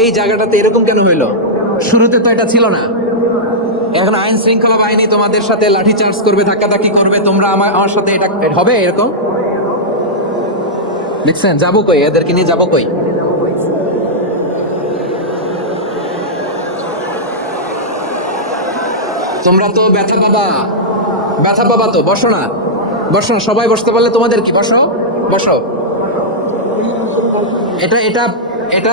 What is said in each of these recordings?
এই জায়গাটাতে এরকম কেন হইলো শুরুতে তো এটা ছিল না এখন আইন শৃঙ্খলা বাহিনী তোমাদের সাথে লাঠি চার্জ করবে ধাক্কাধাক্কি করবে তোমরা আমার আমার সাথে এটা হবে এরকম দেখছেন যাবো কই এদেরকে নিয়ে যাবো কই তোমরা তো ব্যথা বাবা ব্যথা বাবা তো বসো না বসো সবাই বসতে পারলে তোমাদের কি বসো বসো এটা এটা এটা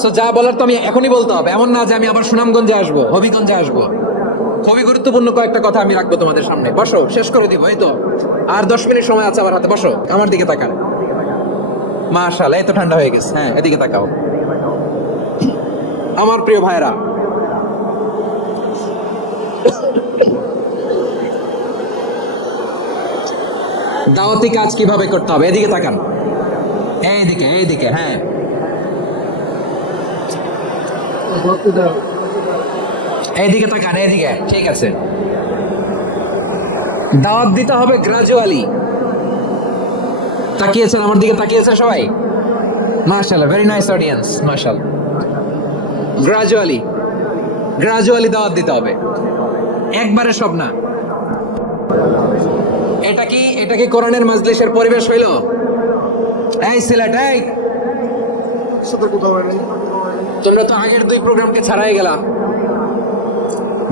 সো যা বলার তো আমি এখনই বলতে হবে এমন না যে আমি আবার সুনামগঞ্জে আসবো হবিগঞ্জে আসবো খুবই গুরুত্বপূর্ণ কয়েকটা কথা আমি রাখবো তোমাদের সামনে বসো শেষ করে দিব এই তো আর দশ মিনিট সময় আছে আমার হাতে বসো আমার দিকে তাকান মাশাল এত ঠান্ডা হয়ে গেছে হ্যাঁ এদিকে তাকাও আমার প্রিয় ভাইরা দাওয়াতি কাজ কিভাবে করতে হবে এদিকে তাকান এইদিকে এইদিকে হ্যাঁ এইদিকে তাকান ঠিক আছে দাওয়াত দিতে হবে গ্রাজুয়ালি তাকিয়েছেন আমার দিকে সবাই মার্শাল্লাহ ভেরি নাইস অডিয়েন্স মার্শাল গ্রাজুয়ালি গ্রাজুয়ালি দাওয়াত দিতে হবে একবারে সব না এটা কি এটা কি কোরআনের মাজলিসের পরিবেশ হইল এই সিলেট এই তোমরা তো আগের দুই প্রোগ্রামকে ছাড়াই গেলাম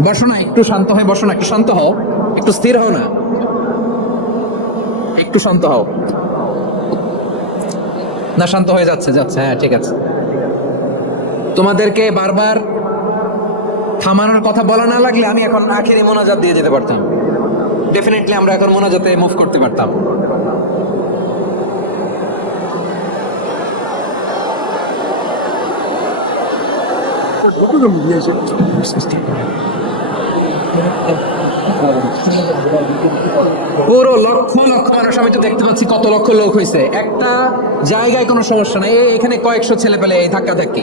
বসো না একটু শান্ত হয় বসো না একটু শান্ত হও একটু স্থির হও না একটু শান্ত হও না শান্ত হয়ে যাচ্ছে যাচ্ছে হ্যাঁ ঠিক আছে তোমাদেরকে বারবার থামানোর কথা বলা না লাগলে আমি এখন আখেরি মোনাজাত দিয়ে যেতে পারতাম ডেফিনেটলি আমরা এখন মোনাজাতে মুভ করতে পারতাম কতগুলো মুভি আছে পুরো লক্ষ লক্ষ মানুষ আমি তো দেখতে পাচ্ছি কত লক্ষ লোক হয়েছে একটা জায়গায় কোনো সমস্যা নাই এখানে কয়েকশো ছেলে পেলে ধাক্কা ধাক্কি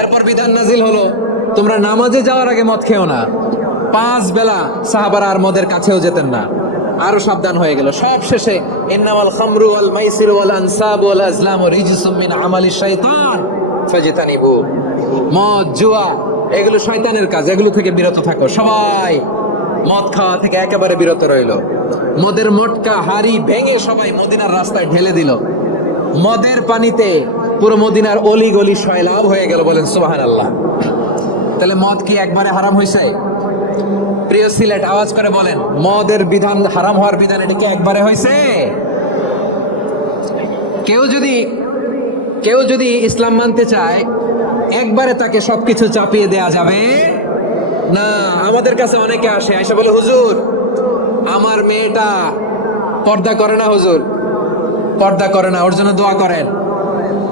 এরপর বিধান নাজিল হলো তোমরা নামাজে যাওয়ার আগে মদ খেও না পাঁচ বেলা সাহাবারা আর মদের কাছেও যেতেন না আরো সাবধান হয়ে গেল সব শেষে ইন্নামাল খামরু ওয়াল মাইসির ওয়াল আনসাব ওয়াল আজলাম ওয়া রিজসুম মিন আমালি শাইতান ফাজতানিবু মদ জুয়া এগুলো শয়তানের কাজ এগুলো থেকে বিরত থাকো সবাই মদ খাওয়া থেকে একেবারে বিরত রইল মদের মটকা হাড়ি ভেঙে সবাই মদিনার রাস্তায় ঢেলে দিল মদের পানিতে পুরো মদিনার অলি গলি সয়লাব হয়ে গেল বলেন সুবাহান আল্লাহ তাহলে মদ কি একবারে হারাম হয়েছে প্রিয় সিলেট আওয়াজ করে বলেন মদের বিধান হারাম হওয়ার বিধান এটা কি একবারে হয়েছে কেউ যদি কেউ যদি ইসলাম মানতে চায় একবারে তাকে সবকিছু চাপিয়ে দেয়া যাবে না আমাদের কাছে অনেকে আসে আইসা বলে হুজুর আমার মেয়েটা পর্দা করে না হুজুর পর্দা করে না ওর জন্য দোয়া করেন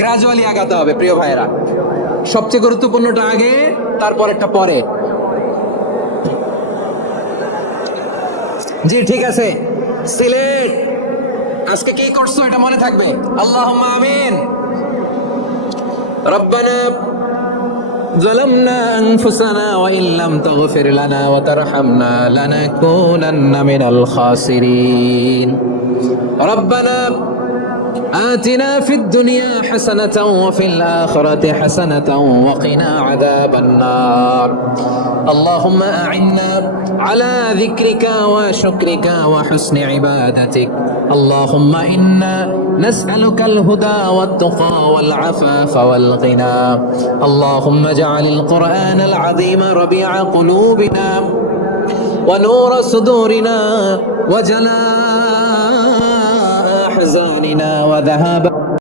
গ্রাজুয়ালি আগাতে হবে প্রিয় ভাইয়েরা সবচেয়ে গুরুত্বপূর্ণটা আগে তারপর একটা পরে জি ঠিক আছে সিলেট আজকে কি করছো এটা মনে থাকবে আল্লাহ আমিন রব্বানা ظلمنا أنفسنا وإن لم تغفر لنا وترحمنا لنكونن من الخاسرين ربنا آتنا في الدنيا حسنة وفي الآخرة حسنة وقنا عذاب النار اللهم أعنا على ذكرك وشكرك وحسن عبادتك اللهم إنا نسألك الهدى والتقى والعفاف والغنى اللهم اجعل القرآن العظيم ربيع قلوبنا ونور صدورنا وجلال أحزاننا وذهاب